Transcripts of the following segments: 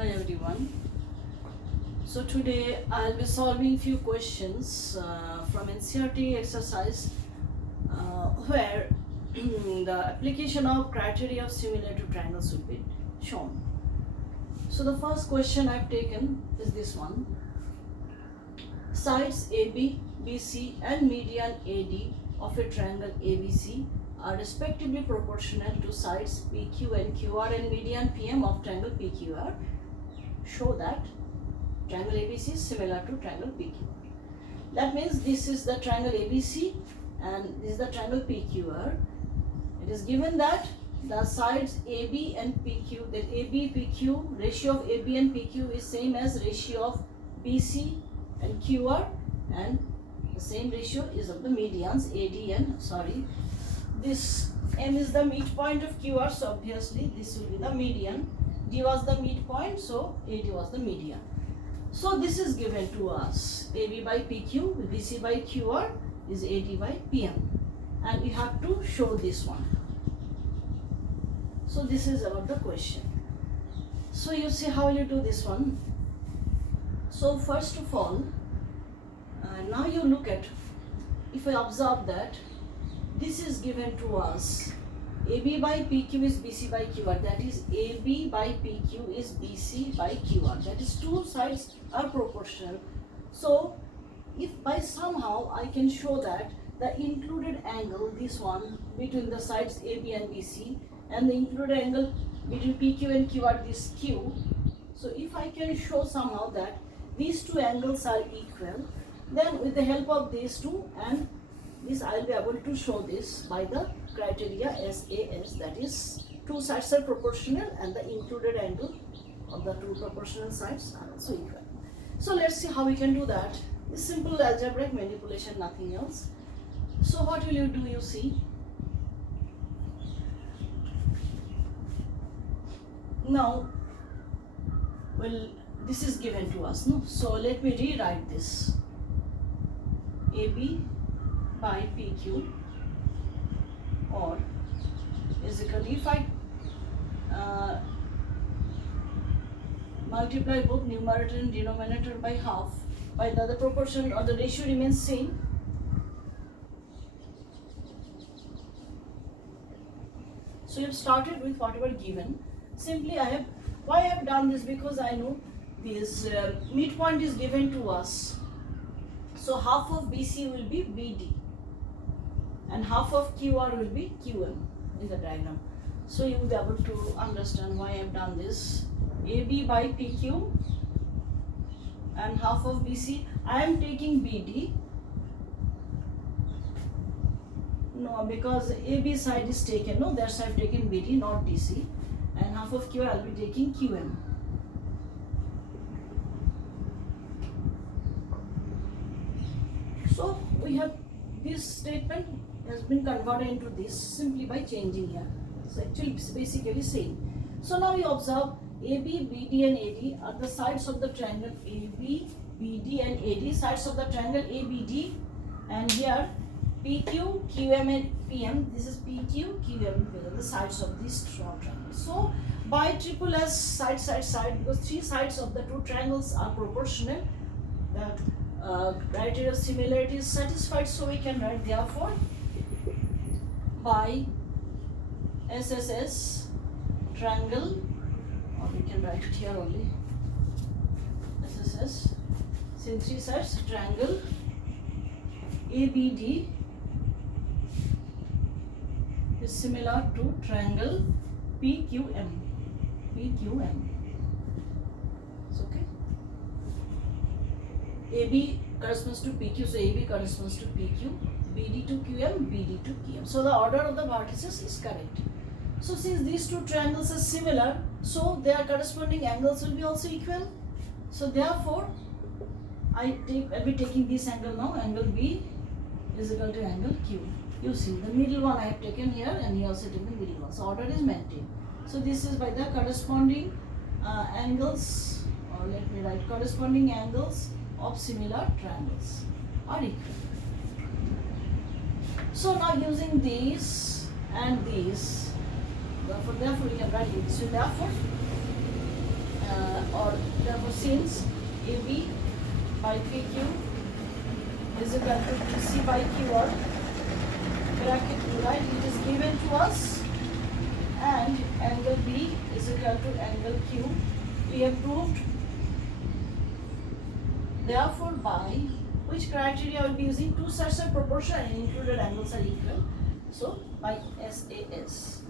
Hi everyone. So today I'll be solving few questions from NCERT exercise where the application of criteria of similar to triangles will be shown. So the first question I've taken is this one. Sides AB, BC and median AD of a triangle ABC are respectively proportional to sides PQ and QR and median PM of triangle PQR. Show that triangle ABC is similar to triangle PQR. That means this is the triangle ABC and this is the triangle PQR. It is given that the sides AB and PQ, that AB PQ, ratio of AB and PQ is same as ratio of BC and QR, and the same ratio is of the medians AD and this M is the midpoint of QR, so obviously this will be the median. D was the midpoint, so AD was the median. So this is given to us. AB by PQ, BC by QR is AD by PM. And you have to show this one. So this is about the question. So you see how you do this one. So first of all, now you look at, if I observe that this is given to us, AB by PQ is BC by QR, that is AB by PQ is BC by QR, that is two sides are proportional. So if by somehow I can show that the included angle, this one between the sides AB and BC, and the included angle between PQ and QR, this Q, so if I can show somehow that these two angles are equal, then with the help of these two and this I will be able to show this by the criteria SAS, that is two sides are proportional and the included angle of the two proportional sides are also equal. So let's see how we can do that. It's simple algebraic manipulation, nothing else. So what will you do, you see? Now, well, this is given to us, no? So let me rewrite this. AB by PQ or is equal to, if I multiply both numerator and denominator by half, by the proportion or the ratio remains same. So you've started with whatever given. Simply why I have done this, because I know this midpoint is given to us. So half of BC will be BD and half of QR will be QM in the diagram. So you will be able to understand why I have done this. AB by PQ and half of BC. I am taking BD. No, because AB side is taken. No, that side taken BD, not DC. And half of Q I will be taking QM. So we have this statement has been converted into this simply by changing here. So actually it's basically same. So now you observe AB, BD and AD are the sides of the triangle AB, BD and AD, sides of the triangle ABD, and here PQ, QM and PM, this is PQ, QM, the sides of this triangle. So by triple S side, because three sides of the two triangles are proportional, the criteria of similarity is satisfied, so we can write therefore by SSS triangle, or we can write it here only, SSS, since three sides triangle ABD is similar to triangle PQM. It's okay. AB corresponds to PQ, so AB corresponds to PQ, BD to QM, BD to QM. So the order of the vertices is correct. So since these two triangles are similar, so their corresponding angles will be also equal. So therefore, I'll be taking this angle now, angle B is equal to angle Q. You see the middle one I have taken here, and here also taken the middle one. So order is maintained. So this is by the corresponding angles, or let me write corresponding angles of similar triangles are equal. So now using these and these, therefore we can write it. So therefore or therefore since AB by PQ is equal to BC by QR, bracket right, it is given to us, and angle B is equal to angle Q. We have proved. Therefore, by which criteria I will be using? Two sides are proportional and included angles are equal. So by SAS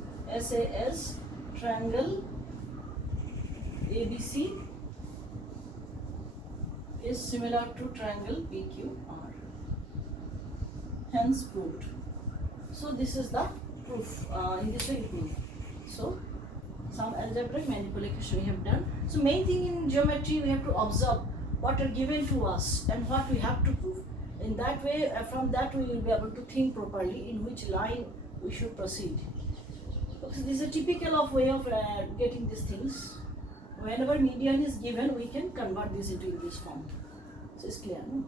triangle ABC is similar to triangle PQR. Hence proved. So this is the proof. In this way proof. So some algebraic manipulation we have done. So main thing in geometry, we have to observe what are given to us and what we have to prove. In that way, from that we will be able to think properly in which line we should proceed. Okay, this is a typical of way of getting these things. Whenever median is given, we can convert this into English form. So it's clear, no?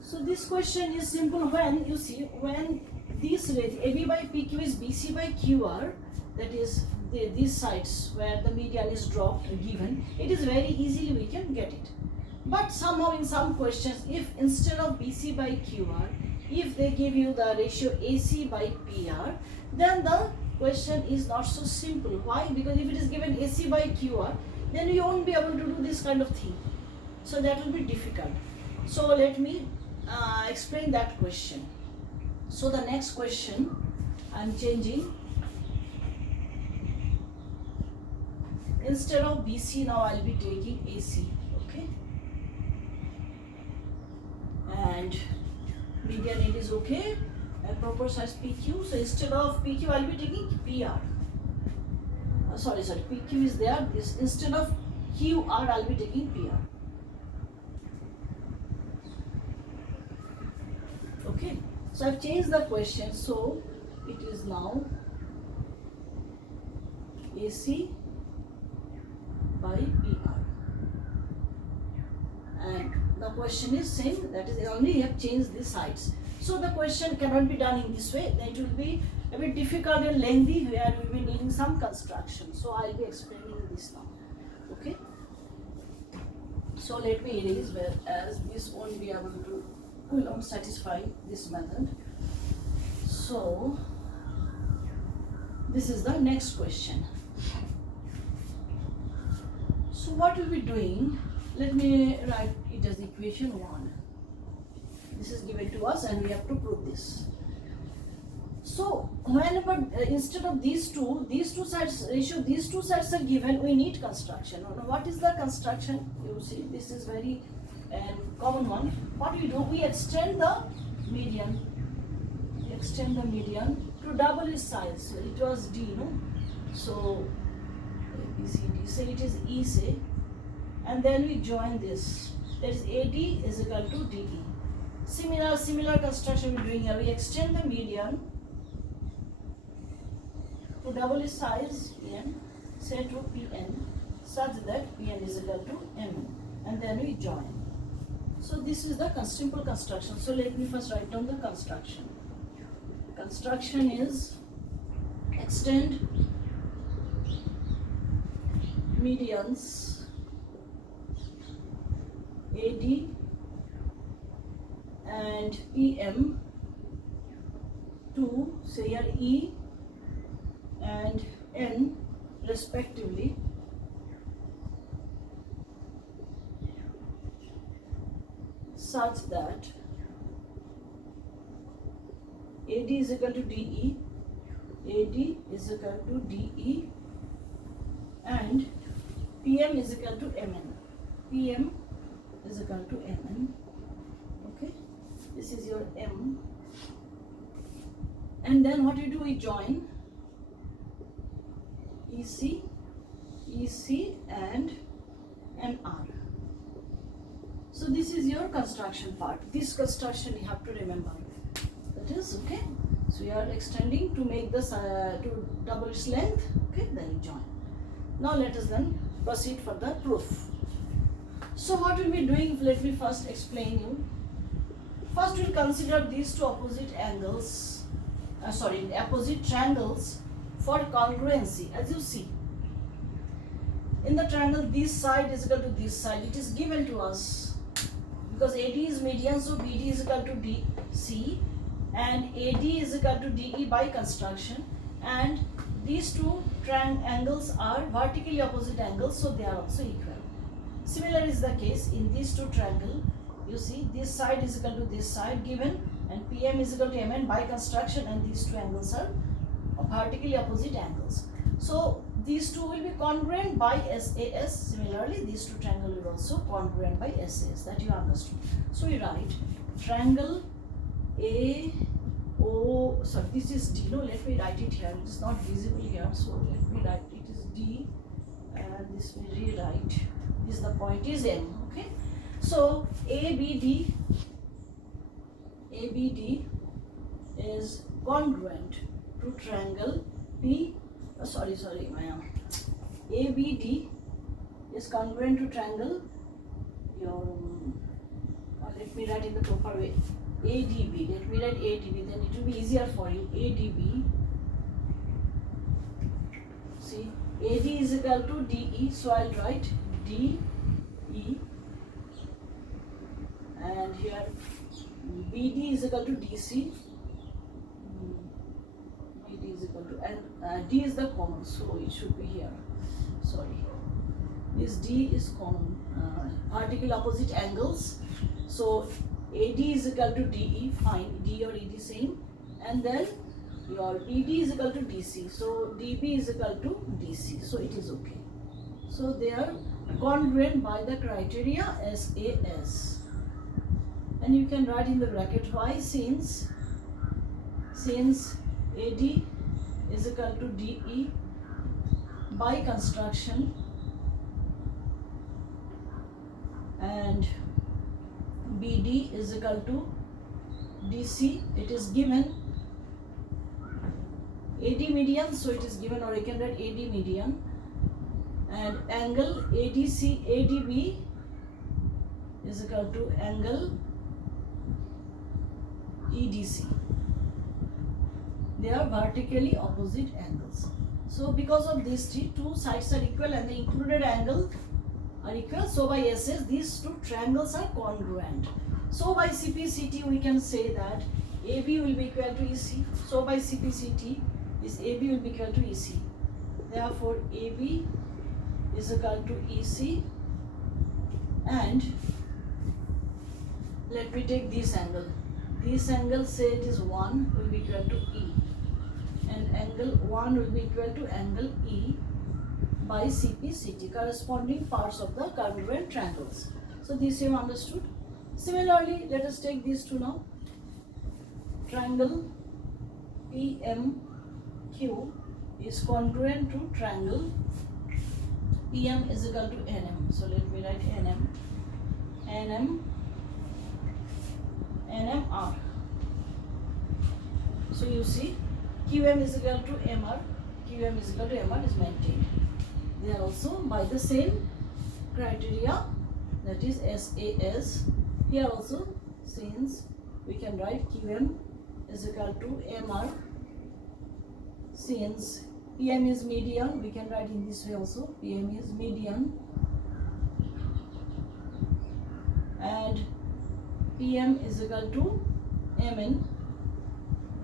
So this question is simple. When you see, when this rate AB by PQ is BC by QR, that is these sides where the median is dropped given, it is very easily we can get it. But somehow in some questions, if instead of BC by QR, if they give you the ratio AC by PR, then the question is not so simple. Why? Because if it is given AC by QR, then you won't be able to do this kind of thing. So that will be difficult. So let me explain that question. So the next question, I am changing. Instead of BC, now I will be taking AC. Okay. And median it is okay, and proper size PQ. So instead of PQ, I will be taking PR. Sorry, PQ is there. This instead of QR, I will be taking PR. Okay. So I've changed the question. So it is now AC by PR. And the question is same, that is only you have changed the sides. So the question cannot be done in this way, then it will be a bit difficult and lengthy where we will be needing some construction. So I will be explaining this now. Okay. So let me erase, whereas this won't be able to, will not satisfy this method. So this is the next question. So what we'll be doing, let me write it as equation 1. This is given to us and we have to prove this. So whenever instead of these two sides ratio, these two sides are given, we need construction. Now what is the construction? You see, this is very common one. What we do, we extend the median. We extend the median to double its size. So it was D, no? So ABCD. So it is E, say, and then we join this. That is AD is equal to DE. Similar construction we are doing here. We extend the median to double its size PN, say to PN, such that PN is equal to MN, and then we join. So this is the simple construction. So let me first write down the construction. Construction is extend medians AD and PM to, say here, E and N respectively, such that AD is equal to DE, AD is equal to DE, and PM is equal to MN, PM is equal to MN. Okay, this is your M, and then what we do, we join EC, EC and NR. So this is your construction part. This construction you have to remember. That is okay. So we are extending to make this to double its length. Okay, then you join. Now let us then proceed for the proof. So what we'll be doing, let me first explain you. First we'll consider these two opposite angles, opposite triangles for congruency. As you see, in the triangle this side is equal to this side. It is given to us because AD is median, so BD is equal to DC and AD is equal to DE by construction, and these two angles are vertically opposite angles, so they are also equal. Similar is the case in these two triangles. You see this side is equal to this side given, and PM is equal to MN by construction, and these two angles are vertically opposite angles. So these two will be congruent by SAS. Similarly, these two triangles will also congruent by SAS. That you understood. So we write triangle this is D. No, let me write it here. It is not visible here. So let me write it is D, and this will rewrite. This the point is M. Okay. So ABD is congruent to triangle ABD is congruent to triangle let me write in the proper way. ADB, let me write ADB, then it will be easier for you. ADB, see, AD is equal to DE, so I'll write DE, and here BD is equal to DC, BD is equal to, and D is the common, so it should be here. Sorry, this D is common, vertical opposite angles, so AD is equal to DE, fine, D or ED same, and then your BD is equal to DC, so DB is equal to DC, so it is okay. So they are congruent by the criteria SAS, and you can write in the bracket why, since AD is equal to DE by construction and BD is equal to DC, it is given AD median, so it is given, or you can write AD median, and angle ADB is equal to angle EDC. They are vertically opposite angles. So because of these two sides are equal and the included angle are equal, so by SS these two triangles are congruent. So by CPCT we can say that AB will be equal to EC. So by CPCT this AB will be equal to EC. Therefore AB is equal to EC, and let me take this angle. This angle, say it is 1, will be equal to E, and angle 1 will be equal to angle E by CPCT, corresponding parts of the congruent triangles. So this you understood. Similarly, let us take these two now. Triangle PMQ is congruent to triangle PM is equal to NM. So let me write NMR. So you see QM is equal to MR, QM is equal to MR is maintained. They are also by the same criteria, that is SAS. Here also, since we can write QM is equal to MR, since PM is median, we can write in this way also, PM is median, and PM is equal to MN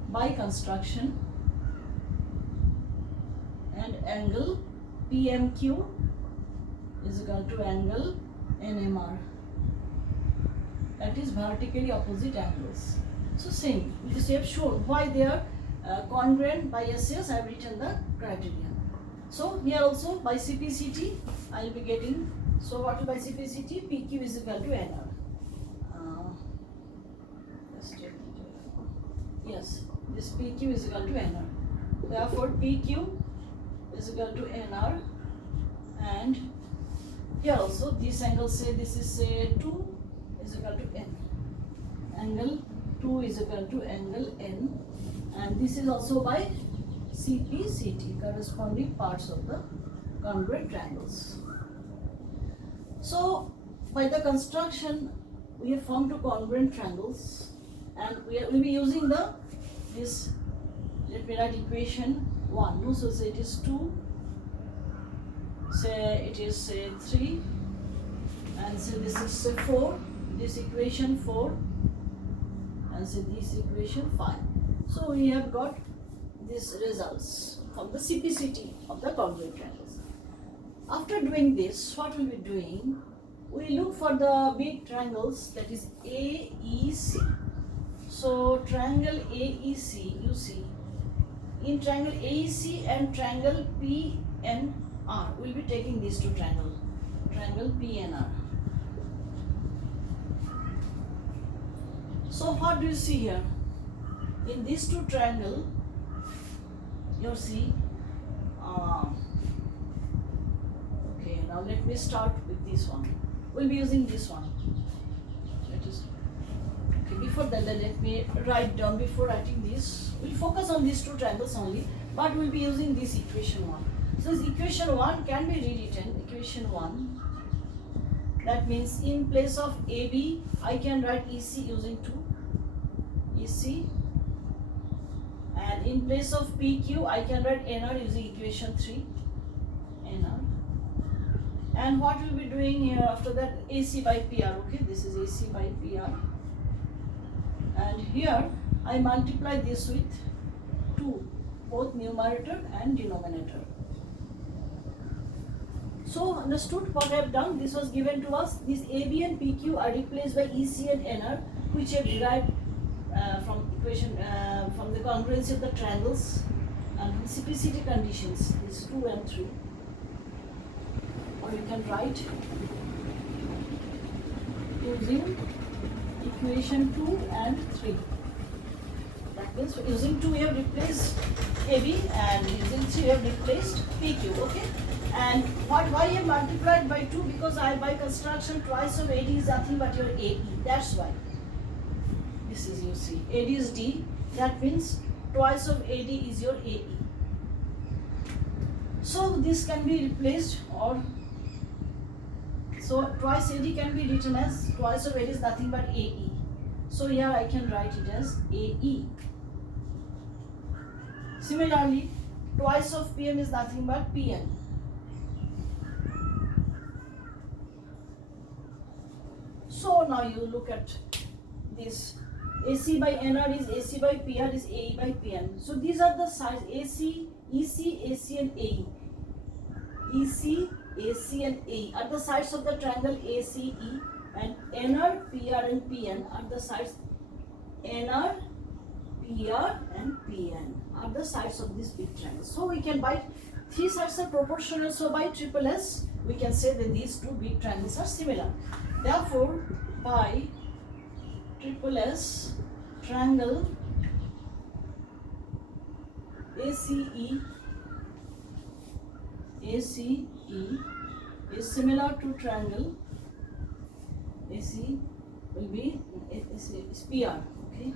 by construction, and angle PMQ is equal to angle NMR, that is vertically opposite angles. So same, this we have shown why they are congruent by SAS. I have written the criteria. So here also by CPCT I will be getting, so what is by CPCT? PQ is equal to NR. Yes, this PQ is equal to NR. Therefore PQ is equal to NR, and here also this angle, say this is say 2 is equal to N. Angle 2 is equal to angle N, and this is also by CPCT, corresponding parts of the congruent triangles. So by the construction we have formed two congruent triangles, and we will be using this, let me write equation 1. No, so say it is 2 say it is say 3, and say this is say 4, this equation 4, and say this equation 5. So we have got these results from the CPCT of the congruent triangles. After doing this, what we will be doing, we look for the big triangles, that is AEC. So triangle AEC, you see, in triangle AEC and triangle PNR, we will be taking these two triangles, triangle PNR. So what do you see here? In these two triangles, you see, okay, now let me start with this one. We'll be using this one. Okay, before that, let me write down, before writing this, we'll focus on these two triangles only, but we'll be using this equation 1. So this equation 1 can be rewritten, equation 1, that means in place of AB, I can write EC using 2, EC, and in place of PQ, I can write NR using equation 3, NR. And what we'll be doing here after that, AC by PR, okay, this is AC by PR. And here, I multiply this with 2, both numerator and denominator. So, understood what I have done? This was given to us. These AB and PQ are replaced by EC and NR, which I have derived from equation, from the congruency of the triangles and CPCT conditions, these 2 and 3. Or you can write using equation 2 and 3. That means using 2 we have replaced AB, and using 3 we have replaced PQ, okay? And why I have multiplied by 2? Because by construction twice of AD is nothing but your AE, that's why. This is, you see, AD is D, that means twice of AD is your AE. So this can be replaced, or so twice AD can be written as twice of AD is nothing but AE. So here I can write it as AE. Similarly, twice of PM is nothing but PN. So now you look at this. AC by NR is AC by PR is AE by PN. So these are the sides AC, EC, AC and AE. EC, AC and AE are the sides of the triangle ACE, and NR, PR and PN are the sides NR, PR and PN are the sides of this big triangle. So we can by 3 sides are proportional, so by triple S we can say that these two big triangles are similar. Therefore, by triple S triangle ACE is similar to triangle AC will be is PR, okay,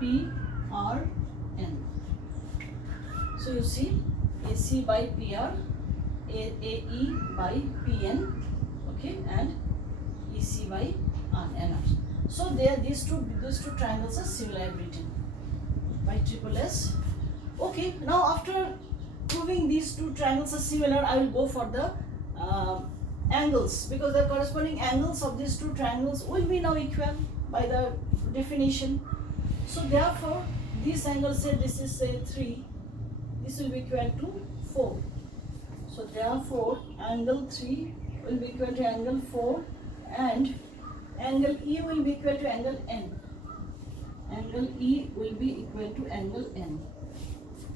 PRN. So you see AC by PR, AE by PN, okay, and EC by NR. So these two triangles are similar, I've written by triple S. Okay, now after proving these two triangles are similar, I will go for the angles, because the corresponding angles of these two triangles will be now equal by the definition. So therefore, this angle, say this is say 3, this will be equal to 4. So therefore, angle 3 will be equal to angle 4, and angle E will be equal to angle N. Angle E will be equal to angle N.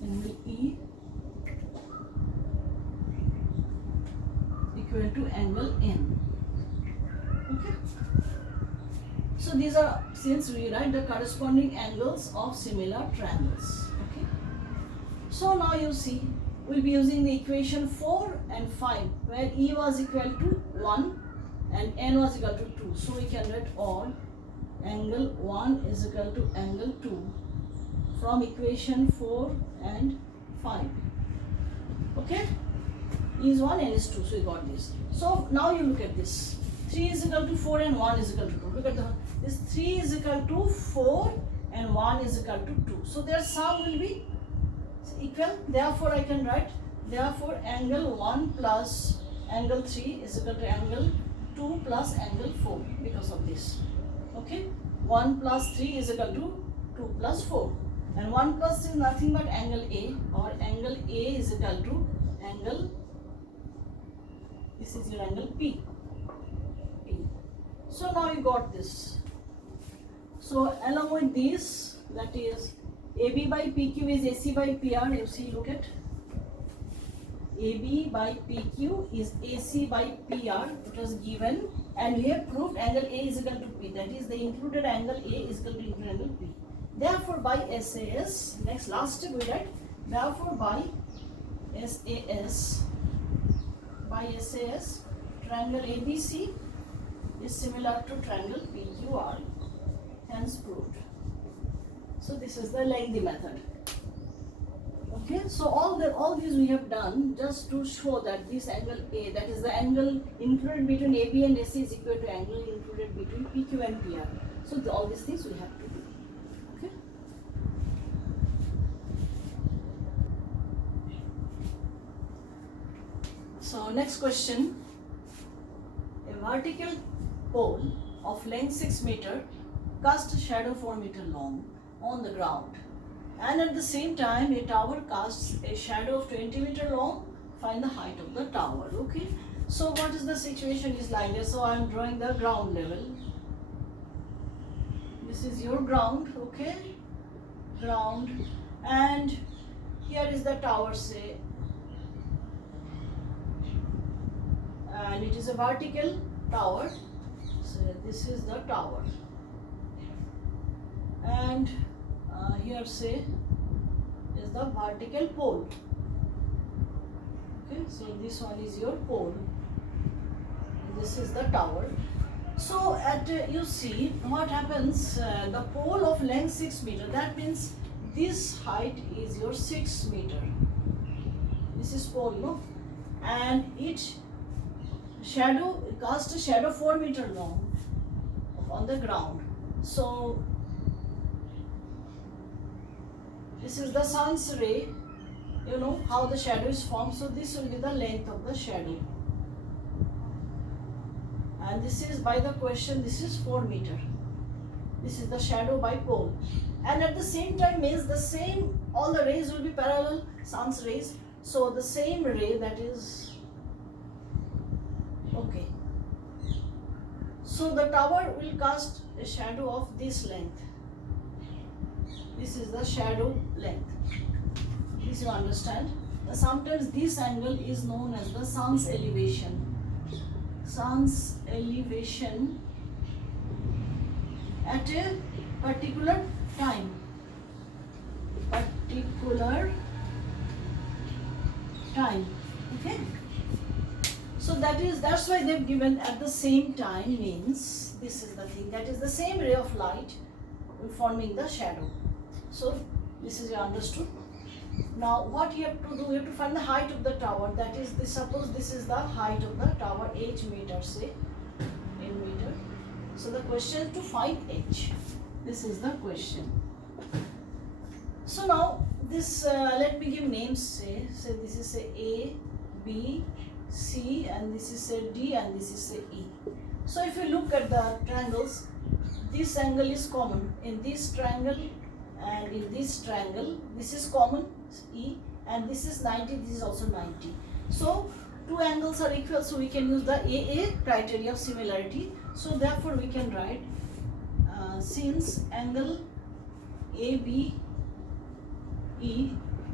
Angle E equal to angle N. Okay. So these are, since we write the corresponding angles of similar triangles. Okay. So now you see, we'll be using the equation 4 and 5, where E was equal to 1 and N was equal to 2. So we can write all angle 1 is equal to angle 2 from equation 4 and 5. Okay. E is 1, N is 2, so we got this. So now you look at this. 3 is equal to 4 and 1 is equal to 2. Look at this 3 is equal to 4 and 1 is equal to 2. So their sum will be equal. Therefore, I can write Therefore angle 1 plus angle 3 is equal to angle 2 plus angle 4 because of this. Okay, 1 plus 3 is equal to 2 plus 4, and 1 plus is nothing but angle A, or angle A is equal to angle, this is your angle P. So now you got this. So along with this, that is AB by PQ is AC by PR. You see, look at AB by PQ is AC by PR. It was given, and we have proved angle A is equal to P. That is, the included angle A is equal to included angle P. Therefore, by SAS, next last step we write. Therefore, by SAS, triangle ABC is similar to triangle PQR. Hence proved. So this is the lengthy method. Okay, so all these we have done just to show that this angle A, that is the angle included between AB and AC, is equal to angle included between PQ and PR. So all these things we have to do. Okay. So next question. A vertical pole of length 6 meter cast a shadow 4 meter long on the ground, and at the same time a tower casts a shadow of 20 meter long. Find the height of the tower. Okay, so what is the situation is like this. So I am drawing the ground level. This is your ground. Okay, ground, and here is the tower, say, and it is a vertical tower. So this is the tower, and here say is the vertical pole. Okay, so this one is your pole, this is the tower. So at you see what happens, the pole of length 6 meter, that means this height is your 6 meter. This is pole, no? And each shadow cast a shadow 4 meter long on the ground. So this is the sun's ray. You know how the shadow is formed. So this will be the length of the shadow. And this is, by the question, this is 4 meter. This is the shadow by pole. And at the same time means the same, all the rays will be parallel, sun's rays. So the same ray, that is, okay. So the tower will cast a shadow of this length. This is the shadow length. This you understand. Sometimes this angle is known as the sun's elevation. Sun's elevation at a particular time. Okay. So that's why they've given at the same time, means this is the thing, that is the same ray of light forming the shadow. So this is understood. Now what you have to do, you have to find the height of the tower. That is, suppose this is the height of the tower, h meter, say in meter. So the question is to find h. This is the question. So now this, let me give names. Say this is say A, B, C, and this is say D, and this is say E. So if you look at the triangles, this angle is common in this triangle and in this triangle. This is common, E, and this is 90, this is also 90. So two angles are equal, so we can use the AA criteria of similarity. So therefore we can write, since angle ABE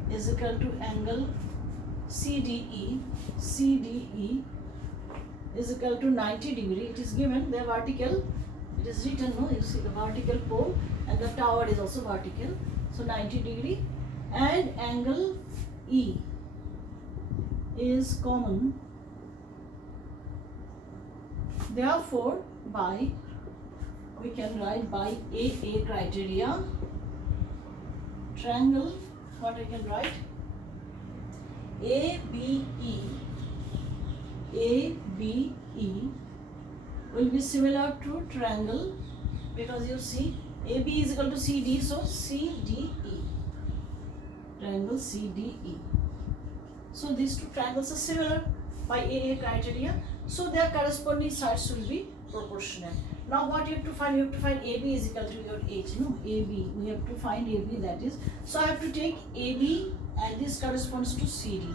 is equal to angle CDE is equal to 90 degree. It is given, the vertical, it is written, no, you see the vertical pole, and the tower is also vertical, so 90 degree, and angle E is common. Therefore we can write by AA criteria, triangle, what I can write, ABE will be similar to triangle, because you see AB is equal to CD, so CDE, triangle CDE. So these two triangles are similar by AA criteria. So their corresponding sides will be proportional. Now what you have to find? You have to find AB is equal to your H. No, AB. We have to find AB, that is. So I have to take AB and this corresponds to CD.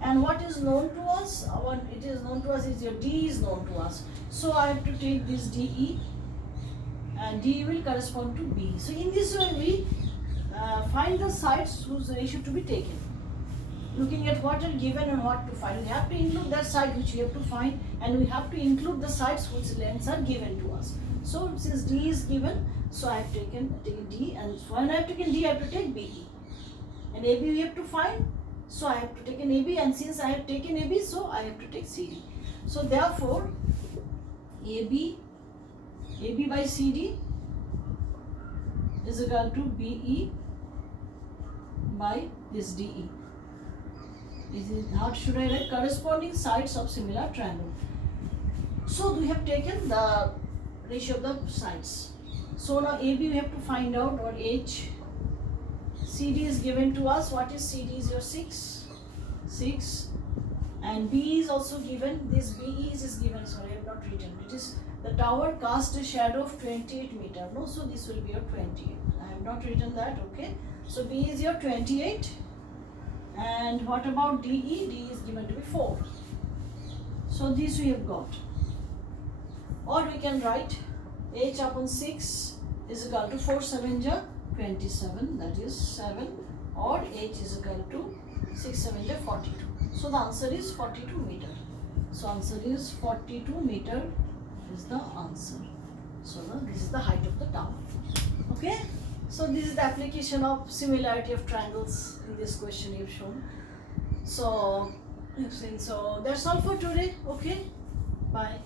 And what is known to us? What it is known to us is your D is known to us. So I have to take this DE and DE will correspond to B. So in this way we find the sides whose ratio to be taken. Looking at what are given and what to find. We have to include that side which we have to find, and we have to include the sides whose lengths are given to us. So since D is given, so I have taken D, and when I have taken D, I have to take BE. And AB we have to find, so I have to take an AB, and since I have taken AB, so I have to take CD. So therefore, AB by CD is equal to BE by this DE. How should I write? Corresponding sides of similar triangle. So we have taken the ratio of the sides. So now AB we have to find out, or H. CD is given to us. What is CD? Is your 6. And B is also given. This BE is given. Sorry, I have not written. It is the tower cast a shadow of 28 meter. No, so this will be your 28. I have not written that. Okay. So B is your 28. And what about DE? D is given to be 4. So this we have got. Or we can write H upon 6 is equal to 4 7 ja 27, that is 7, or H is equal to 6 7 ja 42. So the answer is 42 meter. So answer is 42 meter is the answer. So this is the height of the tower. Okay. So this is the application of similarity of triangles in this question you've shown. So you've seen. So that's all for today. Okay. Bye.